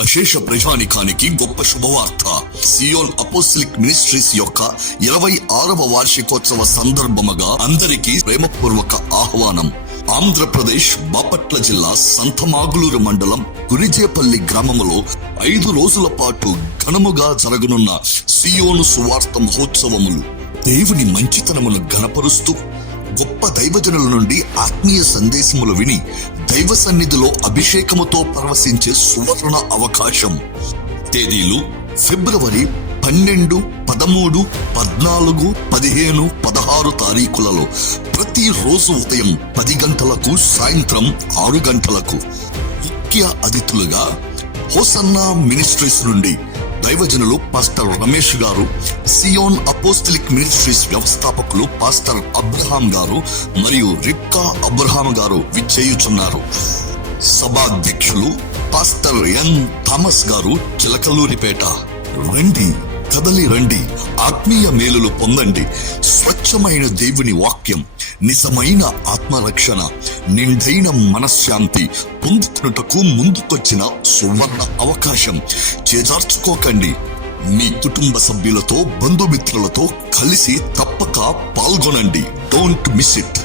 అశేష ప్రజానికానికి గొప్ప శుభవార్త. సియోన్ అపోస్టలిక్ మినిస్ట్రీస్ యొక్క 26వ వార్షికోత్సవ సందర్భముగా అందరికీ ప్రేమపూర్వక ఆహ్వానం. ఆంధ్రప్రదేశ్ బాపట్ల జిల్లా సంతమాగులూరు మండలం గురిజేపల్లి గ్రామములో 5 రోజుల పాటు ఘనముగా జరగనున్న సియోను సువార్త మహోత్సవములు దేవుని మంచితనమును ఘనపరుస్తూ గొప్ప దైవజనుల నుండి ఆత్మీయ సందేశములు విని దైవ సన్నిధిలో అభిషేకముతో పరవశించే సువర్ణ అవకాశం. తేదీలు ఫిబ్రవరి 12, 13, 14, 15, 16 తారీఖులలో ప్రతిరోజు ఉదయం 10 గంటలకు, సాయంత్రం 6 గంటలకు. ముఖ్య అతిథులుగా హోసన్నా మినిస్ట్రీస్ నుండి దైవజనులు పాస్టర్ రమేష్ గారు, సియోన్ అపోస్టలిక్ మినిస్ట్రీస్ వ్యవస్థాపకులు పాస్టర్ అబ్రహాం గారు మరియు రిబ్కా అబ్రహాం గారు విచ్చేయుచున్నారు. సభాధ్యక్షులు పాస్టర్ ఎన్ థామస్ గారు, చిలకలూరిపేట. రండి, కదలి రండి, ఆత్మీయ మేలులు పొందండి. స్వచ్ఛమైన దేవుని వాక్యం, నిజమైన ఆత్మరక్షణ, నిండైన మనశ్శాంతి పొందుతున్నటకు ముందుకొచ్చిన సువర్ణ అవకాశం. చేజార్చుకోకండి. మీ కుటుంబ సభ్యులతో, బంధుమిత్రులతో కలిసి తప్పక పాల్గొనండి. Don't miss it.